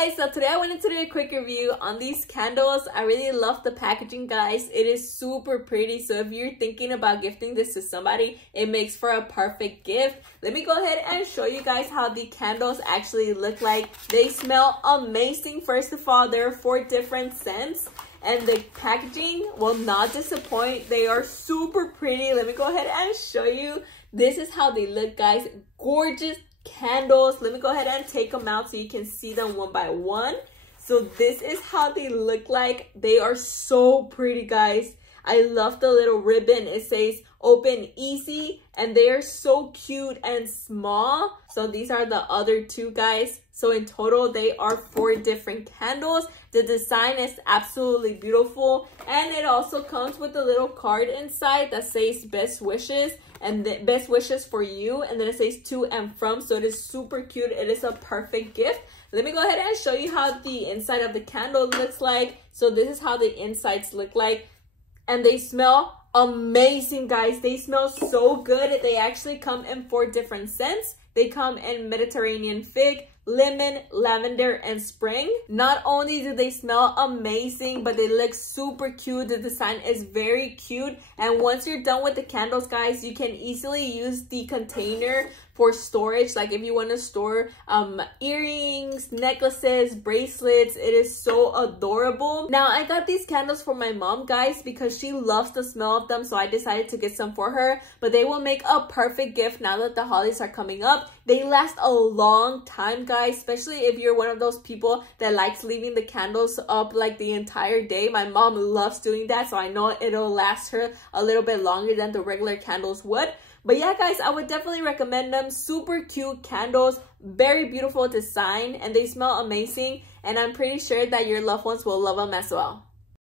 guys, so today I wanted to do a quick review on these candles. I really love the packaging, guys. It is super pretty, so if you're thinking about gifting this to somebody, it makes for a perfect gift. Let me go ahead and show you guys how the candles actually look like. They smell amazing. First of all, there are 4 different scents, and the packaging will not disappoint. They are super pretty. Let me go ahead and show you. This is how they look, guys. Gorgeous candles. Let me go ahead and take them out so you can see them one by one. So this is how they look like. They are so pretty, guys. I love the little ribbon. It says open easy, and they are so cute and small. So these are the other 2, guys. So in total, they are 4 different candles. The design is absolutely beautiful, and it also comes with a little card inside that says best wishes, and the best wishes for you, and then it says to and from. So it is super cute. It is a perfect gift. Let me go ahead and show you how the inside of the candle looks like. So this is how the insides look like, and they smell amazing, guys. They smell so good. They actually come in 4 different scents. They come in Mediterranean fig, lemon, lavender, and spring. Not only do they smell amazing, but they look super cute. The design is very cute, and once you're done with the candles, guys, you can easily use the container for storage. Like if you want to store earrings, necklaces, bracelets. It is so adorable. Now I got these candles for my mom, guys, because she loves the smell of them, so I decided to get some for her. But they will make a perfect gift now that the holidays are coming up. They last a long time, guys, especially if you're one of those people that likes leaving the candles up like the entire day. My mom loves doing that, so I know it'll last her a little bit longer than the regular candles would. But yeah, guys, I would definitely recommend them. Super cute candles, very beautiful design, and they smell amazing. And I'm pretty sure that your loved ones will love them as well.